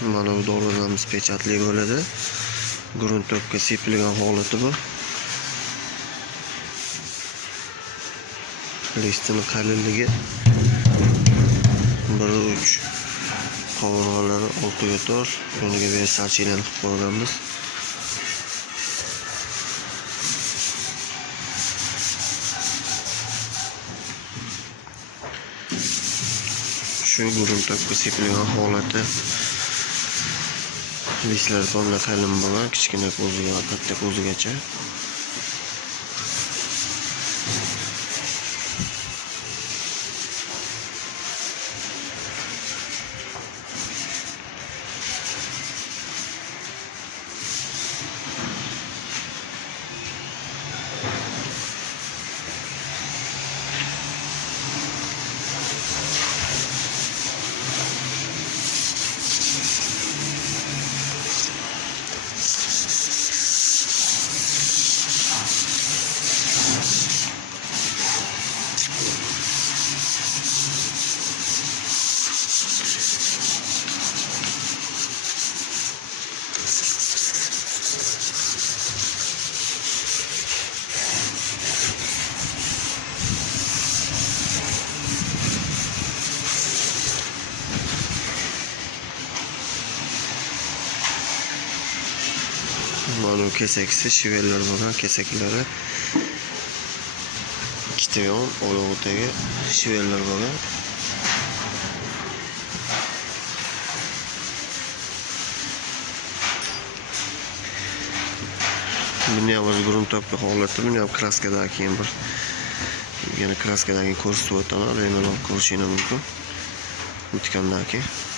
mana bu dorilarimiz pechatli bo'ladi gruntokka sepilgan holati bu. Listini qalinligi bir uch qovurg'alari oltiga to'rt o'rniga versachilarni qilib qo'yganmiz shu gruntokka sepilgan holati beshlar soni qalin bilan kichkina ko'ziga katta ko'zigacha kesaksi shivellar bo'lgan kesaklari ikkita yon oyog'idagi shivellar bo'lgan buni ham o'zi gruntokka holati buni ham kraskadan keyin bir yana kraskadan keyin ko'rsatib o'taman bemalol ko'rishinglar mumkin o'tgandan keyin